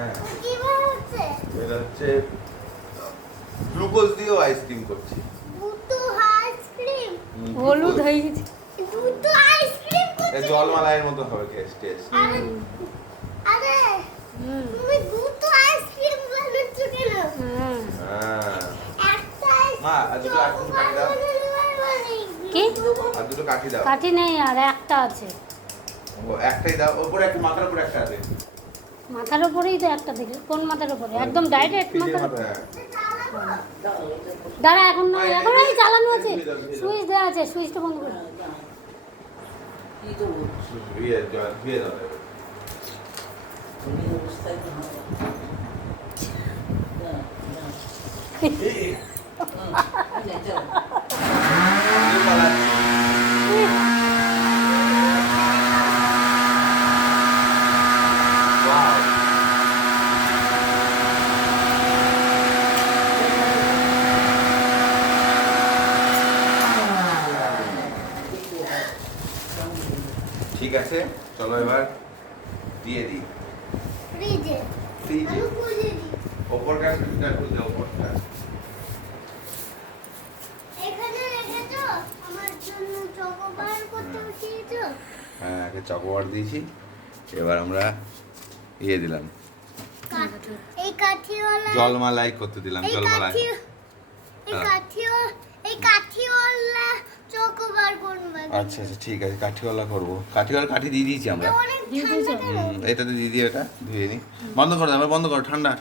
হ্যাঁ। এটা হচ্ছে গ্লুকোজ দিয়েও আইসক্রিম করছি। হলুদ। দুটো আইসক্রিম জলমালাইয়ের মতো হবে টেস্ট টেস্ট আরে আরে তুমি দুটো আইসক্রিম বানাচ্ছ কেন? হ্যাঁ। মা, আর দুটো আইসক্রিম কাটি দাও। কি? আর দুটো কাঠি দাও। কাঠি নেই আর একটা আছে। ও একটাই দাও। ওপরে একটা মাথার উপরে একটা আছে। মাথার উপরেই তো একটা দেখি কোন মাথার উপরে একদম ডাইরেক্ট মাথার। দাঁড়া এখন না এখন এই চালানো আছে। সুইচ দেওয়া আছে সুইচটা বন্ধ করে কি তো বলছো? ধুয়ে জল ধুয়ে দাও এবার। তুমি এই অবস্থায় তো হবে। না, না। হুম, এই যে, চলো। ধুয়ে পালাচ্ছি। Wow! ঠিক আছে? চলো এবার দিয়ে দিই। ফ্রিজে ফ্রিজে আমি খুলে দিই। ওপরটা এখানে রেখেছো আমার জন্য চকোবার করতে বসিয়েছো। হ্যাঁ আগে চকোবার দিয়েছি। এবার আমরা ইয়ে দিলাম। এই কাঠিওয়ালা জলমালাই করতে দিলাম জলমালাই। এই হ্যাঁ। কাঠিও এই করবে আচ্ছা আচ্ছা ঠিক আছে কাঠিওয়ালা করব। কাঠিওয়ালা কাঠি দিয়ে দিয়েছি আমরা। এটাতে দিয়ে দিই এটা ধুয়ে নিই বন্ধ করো আমরা বন্ধ করো ঠান্ডা।